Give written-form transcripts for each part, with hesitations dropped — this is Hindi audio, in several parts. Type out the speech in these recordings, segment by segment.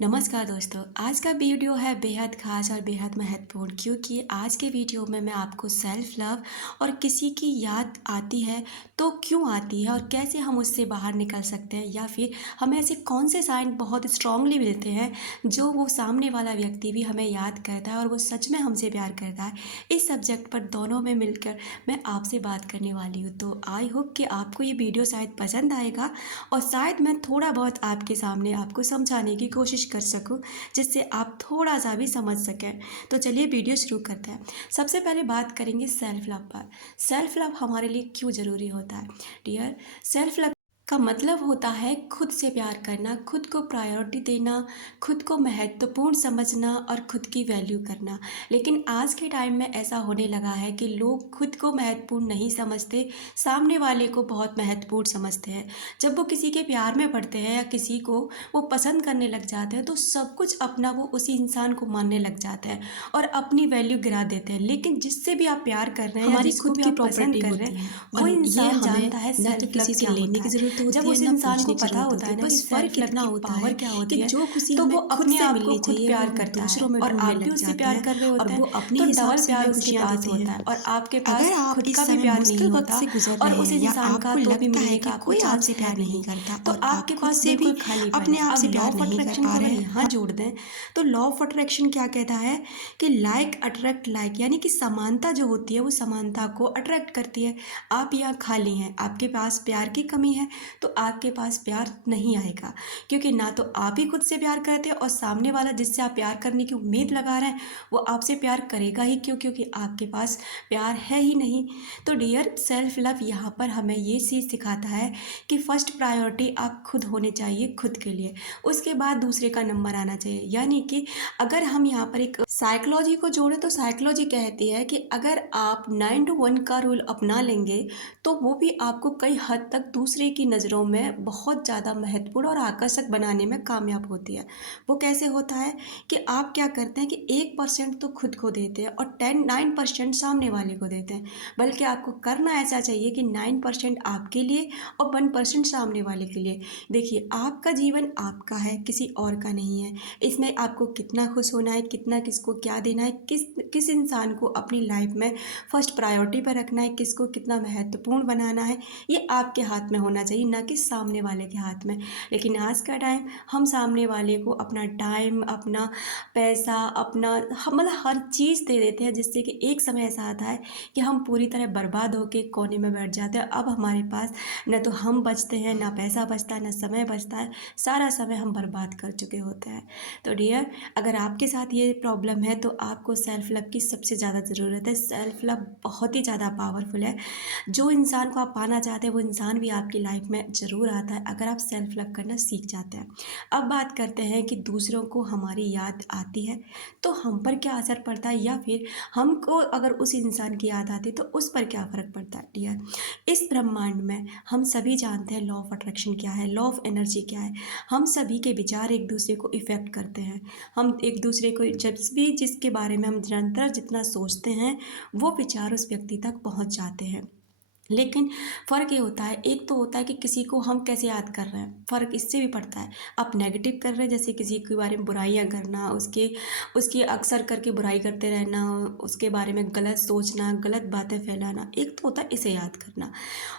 नमस्कार दोस्तों, आज का वीडियो है बेहद ख़ास और बेहद महत्वपूर्ण क्योंकि आज के वीडियो में मैं आपको सेल्फ लव और किसी की याद आती है तो क्यों आती है और कैसे हम उससे बाहर निकल सकते हैं या फिर हमें ऐसे कौन से साइन बहुत स्ट्रांगली मिलते हैं जो वो सामने वाला व्यक्ति भी हमें याद करता है और वो सच में हमसे प्यार करता है। इस सब्जेक्ट पर दोनों में मिलकर मैं आपसे बात करने वाली हूँ, तो आई होप कि आपको ये वीडियो शायद पसंद आएगा और शायद मैं थोड़ा बहुत आपके सामने आपको समझाने की कोशिश कर सकूं जिससे आप थोड़ा सा भी समझ सकें। तो चलिए वीडियो शुरू करते हैं। सबसे पहले बात करेंगे सेल्फ लव पर। सेल्फ लव हमारे लिए क्यों ज़रूरी होता है डियर। सेल्फ लव का मतलब होता है खुद से प्यार करना, खुद को प्रायोरिटी देना, खुद को महत्वपूर्ण समझना और खुद की वैल्यू करना। लेकिन आज के टाइम में ऐसा होने लगा है कि लोग खुद को महत्वपूर्ण नहीं समझते, सामने वाले को बहुत महत्वपूर्ण समझते हैं। जब वो किसी के प्यार में पड़ते हैं या किसी को वो पसंद करने लग जाते हैं तो सब कुछ अपना वो उसी इंसान को मानने लग जाते हैं और अपनी वैल्यू गिरा देते हैं। लेकिन जिससे भी आप प्यार कर रहे हैं या हमारी जिसको खुद भी की आप पसंद प्रॉपर्टी कर रहे होती हैं है वो और ये इंसान हमें जानता है ना तो सेल्फ लव किसी से क्या लेने होता की है। ज़रूरत जब होती है उस ना इंसान को पूछने की पता ज़रूरत होता होती है है। ना कि बस फ़र्क सेल्फ लव इतना की होता है पावर क्या कि होती है जो खुशी तो वो हमें खुद अपने से आप को मिलनी खुद चाहिए वो प्यार हम करता है दूसरों में और ढूँढने आप भी लग उससे जाते प्यार हैं कर रहे और होते वो हैं अपने तो हिसाब डबल से प्यार हमें उसके खुशियाँ पास देते होता हैं। है और आपके अगर पास आप खुद का इस भी समय प्यार नहीं मुश्किल वक़्त होता से गुज़र और रहे उस हैं या इंसान का आपको तो भी लगता है मिलने कि का आपको कोई चांस आपसे है प्यार नहीं नहीं, करता तो और आप आपके खुद पास से भी बिल्कुल खाली पन अपने है। आप अब से लॉ प्यार ऑफ नहीं कर अट्रैक्शन पा को रहे अगर हैं। यहाँ जोड़ दें तो लॉ ऑफ अट्रैक्शन क्या कहता है कि लाइक अट्रैक्ट लाइक, यानी कि समानता जो होती है वो समानता को अट्रैक्ट करती है। आप यहाँ खाली हैं, आपके पास प्यार की कमी है तो आपके पास प्यार नहीं आएगा क्योंकि ना तो आप ही खुद से प्यार करते हैं और सामने वाला जिससे आप प्यार करने की उम्मीद लगा रहे हैं वो आपसे प्यार करेगा ही क्यों, क्योंकि आपके पास प्यार है ही नहीं। तो डियर, सेल्फ लव यहाँ पर हमें ये चीज़ सिखाता है कि फर्स्ट प्रायोरिटी आप खुद होने चाहिए खुद के लिए, उसके बाद दूसरे का नंबर आना चाहिए। यानी कि अगर हम यहाँ पर एक साइकोलॉजी को जोड़ें तो साइकोलॉजी कहती है कि अगर आप 9 to 1 का रूल अपना लेंगे तो वो भी आपको कई हद तक दूसरे की नज़रों में बहुत ज़्यादा महत्वपूर्ण और आकर्षक बनाने में कामयाब होती है। वो कैसे होता है कि आप क्या करते हैं कि 1% तो खुद को देते हैं और 9% सामने वाले को देते हैं। बल्कि आपको करना ऐसा चाहिए कि 9% आपके लिए और 1% सामने वाले के लिए। देखिए, आपका जीवन आपका है, किसी और का नहीं है। इसमें आपको कितना खुश होना है, कितना किसको क्या देना है, किस किस इंसान को अपनी लाइफ में फर्स्ट प्रायोरिटी पर रखना है, किसको कितना महत्वपूर्ण बनाना है, ये आपके हाथ में होना चाहिए, ना कि सामने वाले के हाथ में। लेकिन आज का टाइम हम सामने वाले को अपना टाइम, अपना पैसा, अपना मतलब हर चीज़ दे देते हैं जिससे कि एक समय ऐसा आता है कि हम पूरी तरह बर्बाद होके कोने में बैठ जाते हैं। अब हमारे पास न तो हम बचते हैं, ना पैसा बचता है, ना समय बचता है, सारा समय हम बर्बाद कर चुके होते हैं। तो डियर, अगर आपके साथ ये प्रॉब्लम है तो आपको सेल्फ लव की सबसे ज़्यादा ज़रूरत है। सेल्फ लव बहुत ही ज़्यादा पावरफुल है। जो इंसान को आप पाना चाहते हैं वो इंसान भी आपकी लाइफ में ज़रूर आता है अगर आप सेल्फ लव करना सीख जाते हैं। अब बात करते हैं कि दूसरों को हमारी याद आती है तो हम पर क्या असर पड़ता है या फिर हमको अगर उस इंसान की याद आती है तो उस पर क्या फ़र्क पड़ता है। डियर, इस ब्रह्मांड में हम सभी जानते हैं लॉ ऑफ अट्रैक्शन क्या है, लॉ ऑफ एनर्जी क्या है। हम सभी के विचार एक दूसरे को इफ़ेक्ट करते हैं। हम एक दूसरे को जब भी जिसके बारे में हम निरंतर जितना सोचते हैं वो विचार उस व्यक्ति तक पहुंच जाते हैं। लेकिन फ़र्क ये होता है, एक तो होता है कि किसी को हम कैसे याद कर रहे हैं, फ़र्क इससे भी पड़ता है। आप नेगेटिव कर रहे हैं, जैसे किसी के बारे में बुराइयाँ करना, उसकी अक्सर करके बुराई करते रहना, उसके बारे में गलत सोचना, गलत बातें फैलाना, एक तो होता है इसे याद करना।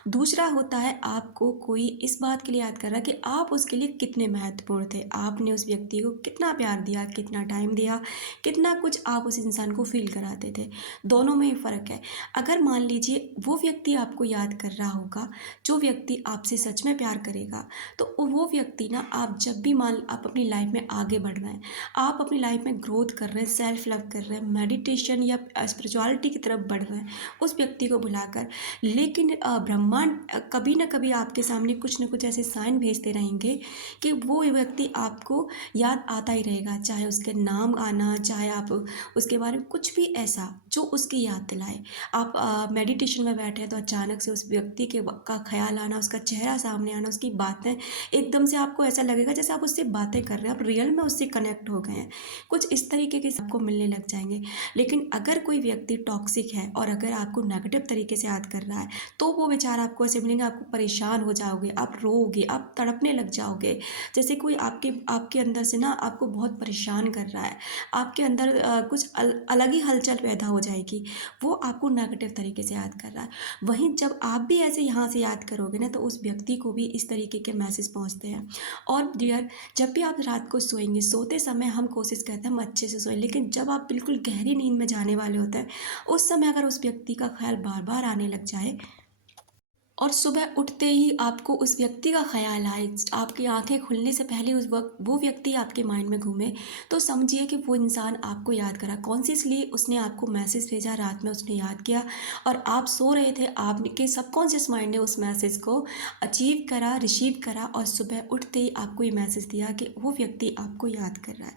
दूसरा होता है आपको कोई इस बात के लिए याद कर रहा है कि आप उसके लिए कितने महत्वपूर्ण थे, आपने उस व्यक्ति को कितना प्यार दिया, कितना टाइम दिया, कितना कुछ आप उस इंसान को फील कराते थे। दोनों में ही फ़र्क है। अगर मान लीजिए वो व्यक्ति आपको याद कर रहा होगा, जो व्यक्ति आपसे सच में प्यार करेगा, तो वो व्यक्ति ना, आप जब भी आप अपनी लाइफ में आगे बढ़ रहे हैं, आप अपनी लाइफ में ग्रोथ कर रहे हैं, सेल्फ लव कर रहे हैं, मेडिटेशन या स्पिरिचुअलिटी की तरफ बढ़ रहे हैं उस व्यक्ति को बुलाकर, लेकिन ब्रह्मांड कभी ना कभी आपके सामने कुछ ना कुछ ऐसे साइन भेजते रहेंगे कि वो व्यक्ति आपको याद आता ही रहेगा, चाहे उसके नाम आना, चाहे आप उसके बारे में कुछ भी ऐसा जो उसकी याद दिलाए। आप मेडिटेशन में बैठे हैं तो अचानक अचानक से उस व्यक्ति का ख़्याल आना, उसका चेहरा सामने आना, उसकी बातें एकदम से आपको ऐसा लगेगा जैसे आप उससे बातें कर रहे हैं, आप रियल में उससे कनेक्ट हो गए हैं। कुछ इस तरीके के आपको मिलने लग जाएँगे। लेकिन अगर कोई व्यक्ति टॉक्सिक है और अगर आपको नेगेटिव तरीके से याद कर रहा है, तो वो बेचारा आपको ऐसे मिलेंगे, आपको परेशान हो जाओगे, आप रोओगे, आप तड़पने लग जाओगे। जैसे कोई आपके आपके अंदर से ना आपको बहुत परेशान कर रहा है, आपके अंदर कुछ अलग ही हलचल पैदा हो जाएगी, वो आपको नेगेटिव तरीके से याद कर रहा है। वहीं जब आप भी ऐसे यहाँ से याद करोगे ना, तो उस व्यक्ति को भी इस तरीके के मैसेज पहुँचते हैं। और डियर, जब भी आप रात को सोएंगे, सोते समय हम कोशिश करते हैं हम अच्छे से सोएं, लेकिन जब आप बिल्कुल गहरी नींद में जाने वाले होते हैं, उस समय अगर उस व्यक्ति का ख्याल बार बार आने लग जाए और सुबह उठते ही आपको उस व्यक्ति का ख़्याल आए, आपकी आँखें खुलने से पहले उस वक़्त वो व्यक्ति आपके माइंड में घूमे, तो समझिए कि वो इंसान आपको याद करा। कॉन्शियसली उसने आपको मैसेज भेजा, रात में उसने याद किया और आप सो रहे थे, आपके सबकॉन्शियस माइंड ने उस मैसेज को अचीव करा, रिसीव करा और सुबह उठते ही आपको ये मैसेज दिया कि वो व्यक्ति आपको याद कर रहा है।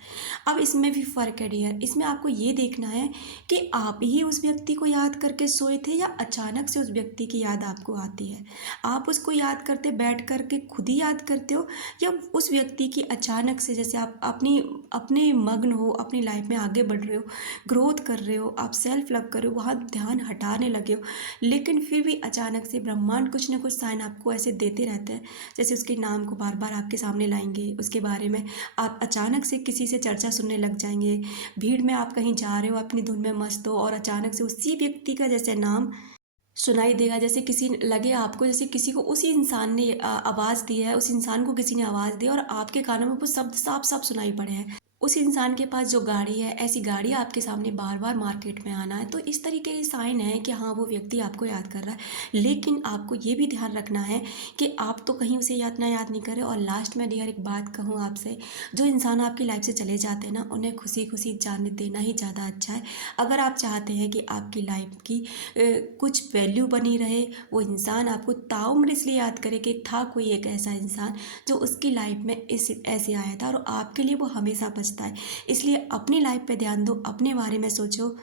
अब इसमें भी फ़र्क है डियर, इसमें आपको ये देखना है कि आप ही उस व्यक्ति को याद करके सोए थे या अचानक से उस व्यक्ति की याद आपको आती है। आप उसको याद करते बैठ कर के खुद ही याद करते हो या उस व्यक्ति की अचानक से, जैसे आप अपनी अपने मग्न हो, अपनी लाइफ में आगे बढ़ रहे हो, ग्रोथ कर रहे हो, आप सेल्फ लव कर रहे हो, वहाँ ध्यान हटाने लगे हो, लेकिन फिर भी अचानक से ब्रह्मांड कुछ ना कुछ साइन आपको ऐसे देते रहते हैं, जैसे उसके नाम को बार बार आपके सामने लाएंगे, उसके बारे में आप अचानक से किसी से चर्चा सुनने लग जाएंगे, भीड़ में आप कहीं जा रहे हो, अपनी धुन में मस्त हो और अचानक से उसी व्यक्ति का जैसे नाम सुनाई देगा, जैसे किसी लगे आपको जैसे किसी को उसी इंसान ने आवाज़ दी है, उस इंसान को किसी ने आवाज़ दी है और आपके कानों में वो शब्द साफ-साफ सुनाई पड़े हैं। उस इंसान के पास जो गाड़ी है, ऐसी गाड़ी आपके सामने बार-बार मार्केट में आना है, तो इस तरीके के साइन है कि हाँ, वो व्यक्ति आपको याद कर रहा है। लेकिन आपको ये भी ध्यान रखना है कि आप तो कहीं उसे याद नहीं कर रहे। और लास्ट में डियर एक बात कहूँ आपसे, जो इंसान आपकी लाइफ से चले जाते हैं ना, उन्हें खुशी-खुशी जाने देना ही ज़्यादा अच्छा है। अगर आप चाहते हैं कि आपकी लाइफ की कुछ वैल्यू बनी रहे, वो इंसान आपको ताउम्र इसलिए याद करे कि था कोई एक ऐसा इंसान जो उसकी लाइफ में इस ऐसे आया था और आपके लिए वो हमेशा बचता है। इसलिए अपनी लाइफ पे ध्यान दो, अपने बारे में सोचो,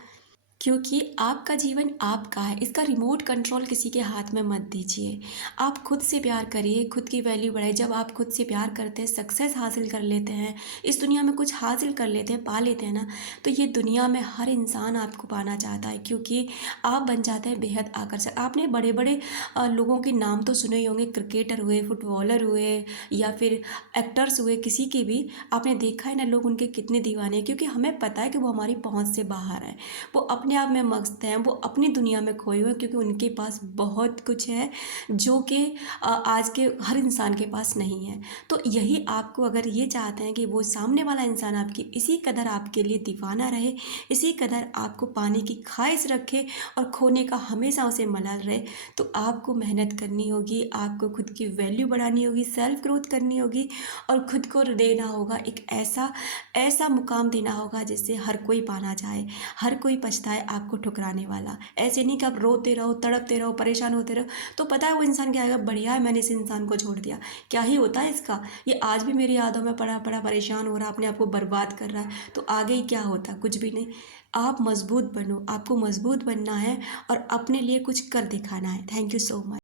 क्योंकि आपका जीवन आपका है, इसका रिमोट कंट्रोल किसी के हाथ में मत दीजिए। आप खुद से प्यार करिए, खुद की वैल्यू बढ़ाइए। जब आप खुद से प्यार करते हैं, सक्सेस हासिल कर लेते हैं, इस दुनिया में कुछ हासिल कर लेते हैं, पा लेते हैं ना, तो ये दुनिया में हर इंसान आपको पाना चाहता है, क्योंकि आप बन जाते हैं बेहद आकर्षक। आपने बड़े बड़े लोगों के नाम तो सुने ही होंगे, क्रिकेटर हुए, फुटबॉलर हुए या फिर एक्टर्स हुए, किसी के भी आपने देखा है ना, लोग उनके कितने दीवाने हैं, क्योंकि हमें पता है कि वो हमारी पहुँच से बाहर है। वो अपने आप में मस्त हैं, वो अपनी दुनिया में खोए हुए हैं, क्योंकि उनके पास बहुत कुछ है जो कि आज के हर इंसान के पास नहीं है। तो यही आपको, अगर ये चाहते हैं कि वो सामने वाला इंसान आपकी इसी कदर आपके लिए दीवाना रहे, इसी कदर आपको पाने की ख्वाहिश रखे और खोने का हमेशा उसे मलाल रहे, तो आपको मेहनत करनी होगी, आपको खुद की वैल्यू बढ़ानी होगी, सेल्फ ग्रोथ करनी होगी और खुद को देना होगा एक ऐसा ऐसा मुकाम देना होगा जिससे हर कोई पाना चाहे, हर कोई पछताए आपको ठुकराने वाला। ऐसे नहीं कि आप रोते रहो, तड़पते रहो, परेशान होते रहो, तो पता है वो इंसान क्या आएगा, बढ़िया है मैंने इस इंसान को छोड़ दिया, क्या ही होता है इसका, ये आज भी मेरी यादों में पड़ा पड़ा परेशान हो रहा है, अपने आप को बर्बाद कर रहा है, तो आगे ही क्या होता, कुछ भी नहीं। आप मजबूत बनो, आपको मजबूत बनना है और अपने लिए कुछ कर दिखाना है। Thank you so much.